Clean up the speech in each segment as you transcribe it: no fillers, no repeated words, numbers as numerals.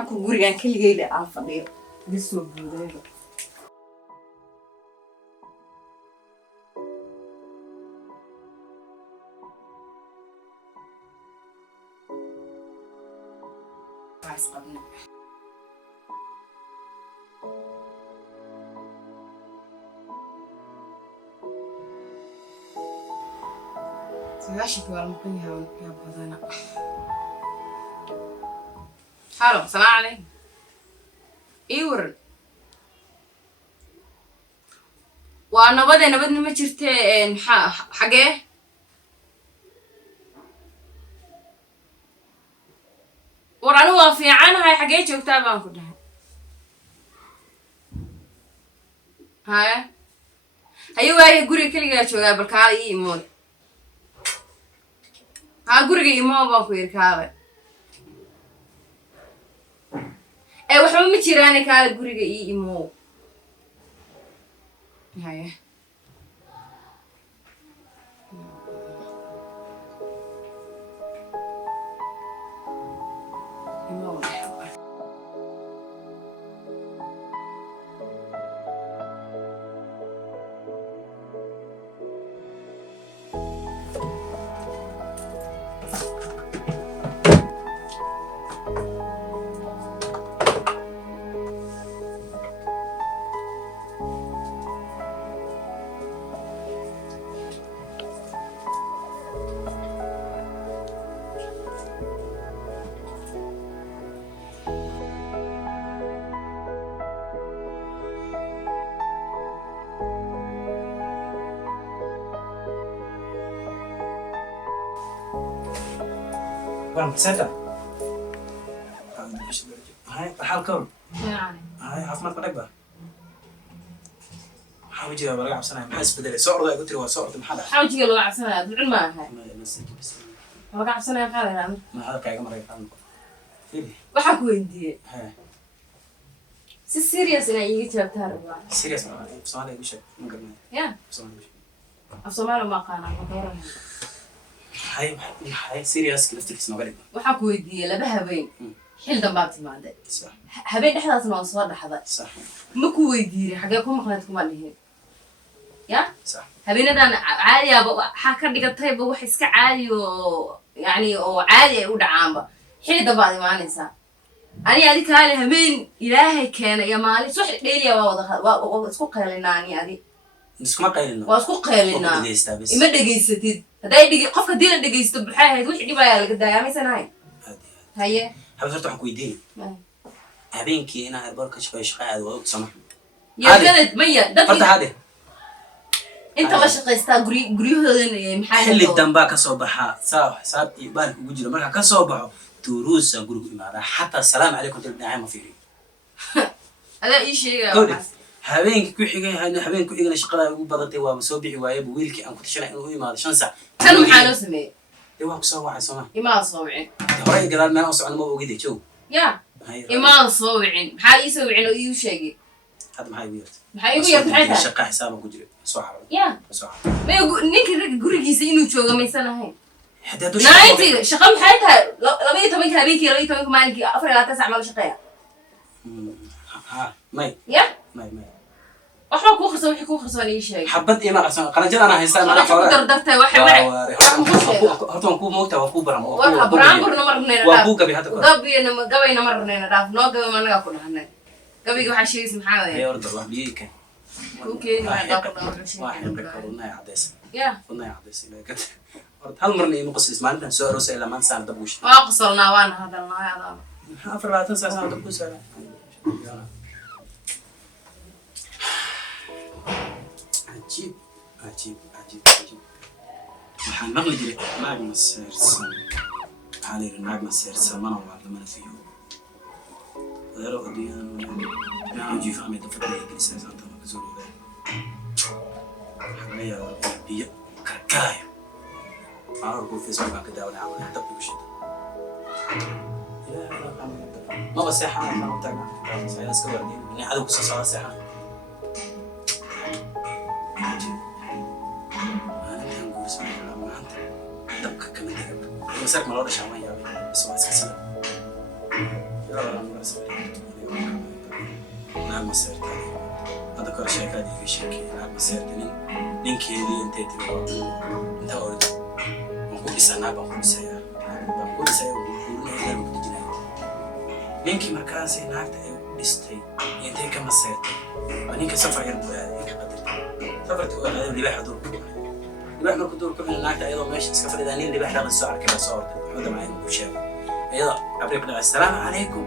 Aku gurigan keligeyda aan fadhiyo. Bisoo buudeeyo. Asqabna. Sagaashii waa maqan yahay ya badana. Halo, salaam alaykum. Iwar. Waa nabadna ma jirtee xagee? War anu waa fiicanahay xagee joogtaa baan ku dhahay. Haya. Hayo waay guriga kaliya joogaa balkaa ii imood. Guriga imo baan ku yirkaaday. Waxba ma jiraan kaala guriga ii imo. Haya. وين سنتر؟ هاي حال كون؟ يعني هاي عفمات مرقبة حاوجي بلقى عبسنا محس بدل سعر ذا قلت له سعر محل حاوجي لو عسنا بالعلم ما هي ما نسيت بس لو عسنا هذا يعني ما هذا كاي مرة يفهم فيلي waxa ku weydiiyay ها si serious inay iga jaabtaan rabaa سيريس ما Soomaaliya وش ما قلنا ya Soomaaliya Soomaaliya ma qaana ma qaran هاي سيريس كيف تكسر نقلب waxa ku weydiiyay laba habeen xil dambaad timaaday صح habeen dhexdaasna waa soo dhaxday صح ma ku weydiiyay xagee ku maqnayd kuma lihin ya صح habeenadan caadi ah waxa ka dhigatayba wax iska caadi oo yani oo caadi ay u dhacaanba xil dambaad imaanaysaa ani adi kaale habeen ilaahay keenay ya maalin wax dheeliya waa isku qeelinaani adi نسكما قايلنا waa isku qeelinaa ima dhageysatid haday dhigi qofka diina dhageysto baxay ahayd wixii dhibaya laga daayaamaysanahay haye حبيت أروح كويدين هبينكي أنا هربارك شقاعد وقت سمح يا كانت مية فرت هذه انت ما shaqaystaa guryahoodan maxay xilli damba ka soo baxa saab iibaan ugu jiro marka ka soo baxo turuusa guriga imaada hatta salaam alaykum tilbaa ma fiiri ala ii sheegay habeenki ku xigay habeenku igana shaqada ugu badatay waa soo bixi waayay wiilkii aan ku tashanay inuu imaado 5 saac tan maxaa loo sameeyay waa ku soo wacay Soomaa imaa soo wicin horay gadaal meel oo socon ma ogidii joog ya imaa soo wicin maxaa ii soo wicin oo ii sheegay hada maxay weeyar maxay igu yar maxay tahay shaqa xisaab ku jiro soo xaro ya soo ma ninka gurigiisa inuu joogo maysan ahayn hadda du shaqa maxay tahay 12 habeenkii 12 maalinkii 4 saac ma la shaqeeya ha may ya may waxba ku qarsan wixii ku qarsan ii sheeg xabad ima qarsan qaranjada ana haystaa ma xoolo dardartay waxa horta ku moogta waa ku baran waa brandurna marnayna waa ku gabi hadda gabayna marnayna dhaaf noo gabay managa ku dhahnay gabiga waxa sheegis maxaa weeye ay ordo wax biyeyka okay waa dhaaf واحد بكرنا عدس يا قلنا عدس لكن هل مرني مقصص ما انت سؤال رسائل لما انسان دبوش واقصرنا وانا هذا الله يعلم حفر لا تنسى سنه دبوش عجيب عجيب عجيب عجيب waxaan maqli jiray naag ma seersan waxaa la yidhi naag ma seersan mana wacdo mana fiyo wadaaro adduunyaan yaa jiif ama dafadaya gelisay saanta ma kasoo dhowaa waxaa laga yaabaa biyo karkaraayo maararku facebook aan ka daawanay camal dab ugu shida maba seexanay maan u taagnaa sayaan iska wardiin inay cadow kusoo socda seexan dabka kamid ah masarka ma loo dhashaa ma yaabay isoo iska sida naag ma seertaa hadda kore sheekaad iga sheekay naag ma seertanin ninkeedii intay tiri inta orda waan ku dhisaa naag baan ku dhisayaa baan ku dhisayaa wuu kuurinaya ilaa lagu dejinaya ninkii markaasay naagta ay u dhistay intay ka maseertay waa ninka safar yar buu aaday inka qadartay safartii u aaday libaaxa duur ku cunay libaax markuu duur ku cunay naagta iyadoo meesha iska fadhidaa nin libaax dhaqan soo arkay baa soo orday wuxuu damcay inuu ku sheego iyadoo abriiq dhaca assalaamu calaykum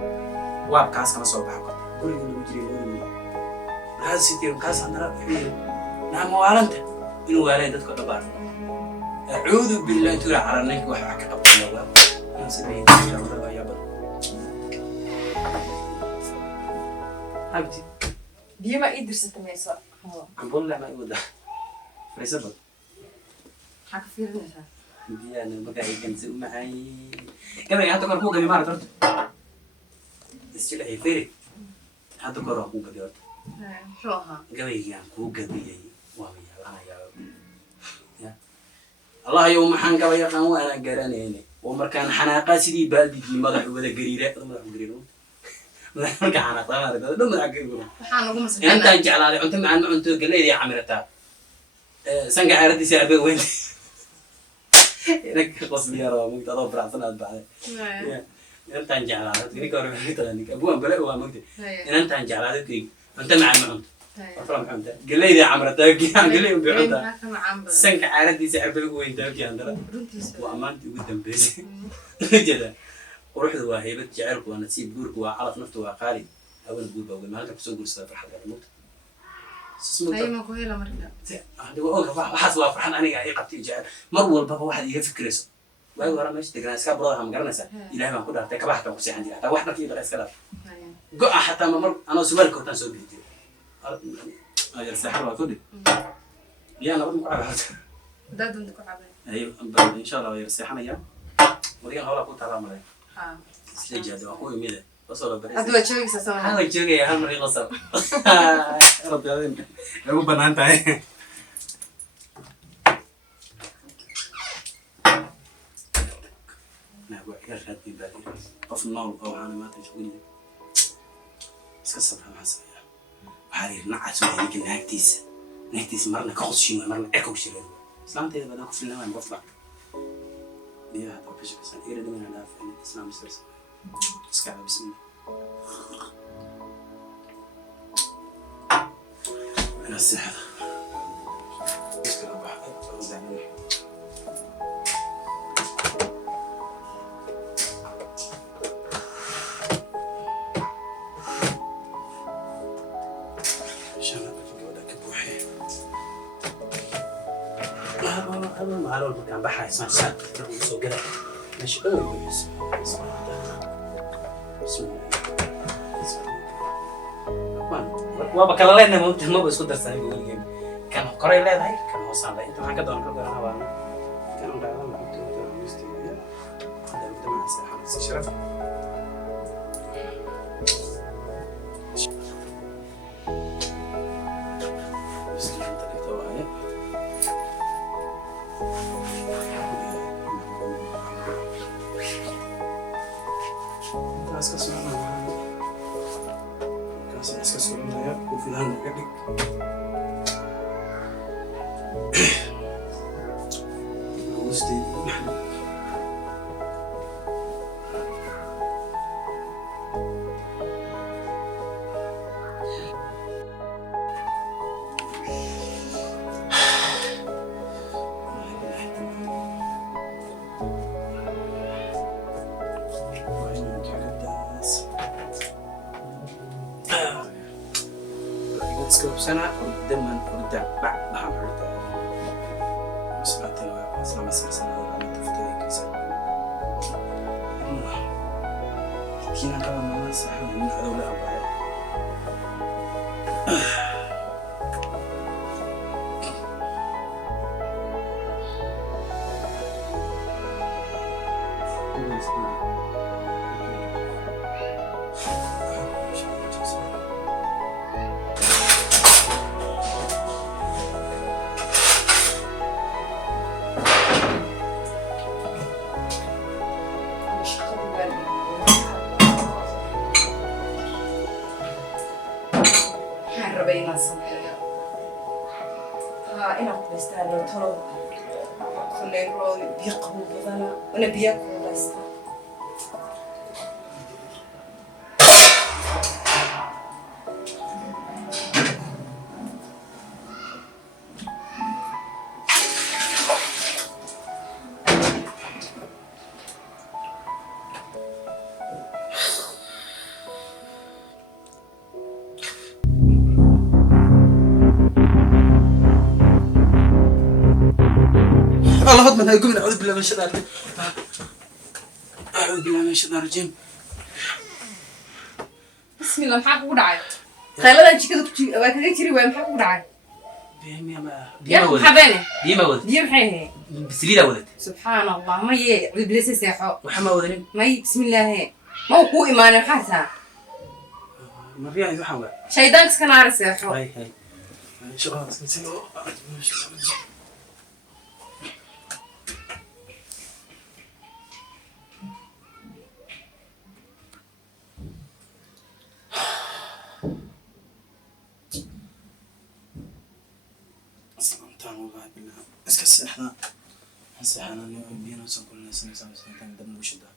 waabkaas kama soo baxa korta gurigii lagu jiray oodami markaas sitii markaas andara wuxuu yidhi naama waalanta inuu waalayn dadka dhabaar acuudu billah intuu ila carar ninka wax ka qabtay waa sidii ayaa bar abdi biyo ma ii dirsatay mayso ambul lama iwada fariisaba maxaa ka fiirinaysaa biyana marka ay kansi u macay gabayga hadda kor ku gabi maarad horta isjila ay fiiri hadda kor ku gabi horta muxuu ahaa gabayga ku gabiyay waa yaabanayaa ya allah yow maxaan gabay yaqaan waana garanayne oo markaan xanaaqa sidii baaldigii madax wada gariira madax gariiro marka xanaaqa maarad dad madax gariiro waxaan ugu masaxay intaan jeclaaday cunto macaan ma cunto galeeyay camirata sanka aaradiisa arbe weyn إنك قصدي يا رامي تضرب راسنا بعد. أنت أنجع على هذا تقولي كارو هني تغني أبوه بلا هو مقدر. إن أنت أنجع على هذا تقولي أنت مع المعنت. أفرام حمد. قال لي إذا عمرت تاكي قال لي بيعطى. سنك عردي سعر بيقول أنت تاكي عندنا. وأمانتي قدام بيس. كذا. وروح ذو هيبة جعلك وأنا تسيب جورك وعرف نفته وقالي. أول نقول بقول ما هذا بسوق جور سافر حد الموت. هاي ما كويلة مرة. هذا هو حاسس وافرحان أنا قاعد يقطع جعل مرة والبابا واحد يفكر اسمه. واي ورا ماشي تقرأ اسكاب برا هم قرنا سا. إلهي ما كنا تك واحد كوسي عندي حتى واحد كذي بقى اسكاب. جو حتى ما مر أنا سمعت كنت أسوي فيديو. أجل سحر وكذي. يا أنا بدي أقول هذا. ده دون تقول أيوة إن شاء الله يرسحنا يا. وريان هلا كنت على مرة. سجى ده أخوي ميدا. وصل بريء. أدوى شوي سسمع. هذا شوي يا هم مريء قصر. ربي هذين. أبو بنان تاعي. نعم يرشد بالي. قف النار أو أنا ما تشوفني. اسكسر مع سيا. وهذه نعت وهذيك نهكتيس مرنا كخص شيء مرنا أكو شيء. إسلام تيجي بدنا كفلنا ما نبطل. دي هذا بيش بس إيه اللي من هذا في الإسلام يصير. اسكعب بسم الله. أنا السحر. اسكعب واحد زعلان. شنو بقول لك بوحي. هذا ما على المكان بحاي اسمه سات سوق كذا. ماشي أول بس. بسم الله. وبكلا لنا ما بس كنت أستنى بقول جيم كان قريب لا هاي كان هو صعب أنت ما كده أنا كده أنا وانا كان قاعد أنا كنت مستني هذا بدأ مع سحر شرف وفي الهند قبلك وستي سكوب سنة قدام بعد عمرت سنتين وسنة سنة أنا تفتح كذا كنا كمان ما صح من هذا ولا أبغى ربينا الصغير إنا قبستان يوترو خليرو بيقبو بضنا وأنا بياكل بستا الله أكبر يقول أعوذ بالله من الشيطان الرجيم أعوذ بالله من الشيطان الرجيم بسم الله محاك ودعي خيلا أنت كذا كتير كتير وين محاك ودعي يا حبيني ديما ولد ديم حيه بسريرة ولد سبحان الله ما يه بليس سيحو وحما ولدين ما ي بسم الله ما هو إيمان الحاسة ما فيها أي حاجة شيطان كان عارف سيحو هاي شغال نسيو اسكت احنا هسه احنا بينا نسوي كل سنه سنتين دم وشده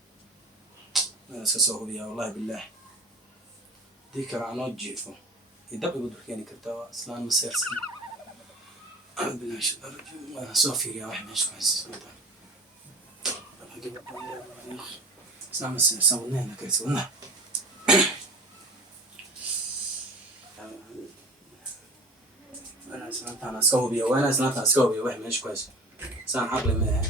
ناس كسوه بيها والله بالله ذكر عن وجهه يدب يقدر كاني كرتا اسلام مسير سنه أعوذ بالله من الشيطان الرجيم انا سوفي يا واحد مش كويس اسلام مسير سوينا هنا كويس قلنا أنا سمعت عن أسكوبيا وأنا سمعت عن أسكوبيا واحد مش كويس سان عقلي ما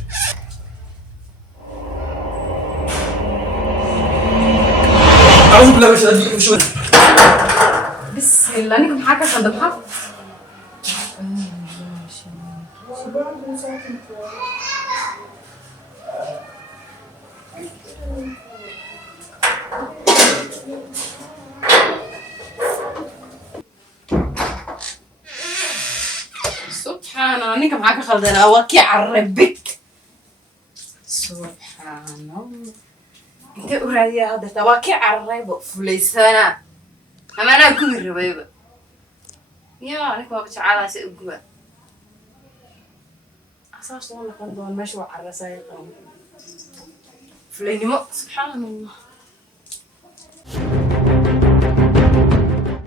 أعوذ بالله من الشيطان الرجيم بسم الله نيكم حاجة صندوق حق سبحان الله نيكم حاجة خلدنا وكي عربك سبحان الله انت أورادي هذا تواكي عرب فليسانا أما أنا أقول الربيبة يا أنا كم بتشعل سأقول أساس والله قندون مشوا على رسائل فليني مو سبحان الله